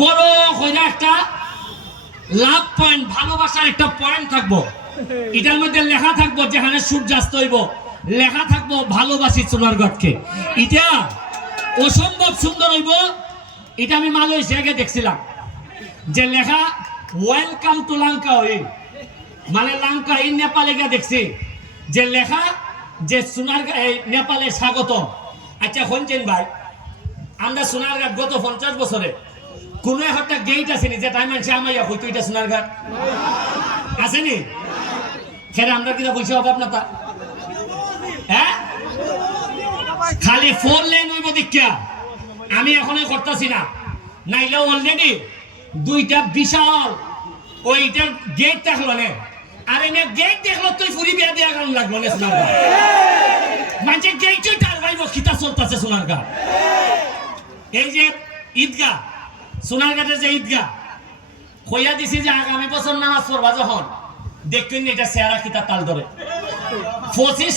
বড় কইরা একটা লাভ পয়েন্ট, ভালোবাসার একটা পয়েন্ট থাকবো। এটার মধ্যে লেখা থাকবো যেখানে সূর্যাস্ত হইব, লেখা থাকবো ভালোবাসি সোনারগড়কে। এটা অসম্ভব সুন্দর হইব। এটা আমি মালয়েশিয়াকে দেখছিলাম যে লেখা ওয়েলকাম টু লঙ্কা ইন, মানে লঙ্কা ইন নেপালে গিয়ে দেখছি যে লেখা যে সোনারগাঁ নেপালে স্বাগতম। আচ্ছা শুনছেন ভাই, আমরা সোনারঘাট গত 50 বছরে কোনো একটা গেট আসেনি যে টাইম আছে আমাইয়া হইতো এটা সোনারঘাট আসেনি? খেলে আমরা কিনা পয়সা অভাব না তা, হ্যাঁ খালি 4 লেন হইব দেখিয়া আমি এখনই করতেছি না, নাইলে অলরেডি দুইটা বিশাল ওইটার গেট দেখলো না। আর এনে গেট দেখলো তুই ফুরি বিয়া দেওয়া কারণ লাগলো না সোনারঘাট, মানে গেটই টার ভাইব খিতা চলতেছে সোনারঘাট। এই যে ঈদগাহ, সোনারঘাটের যে ঈদগাহ কইয়া দিছি যে আগামী বছর নামাজ পড়বা যখন দেখবেন এটা চেহারা খিতা তাল ধরে 25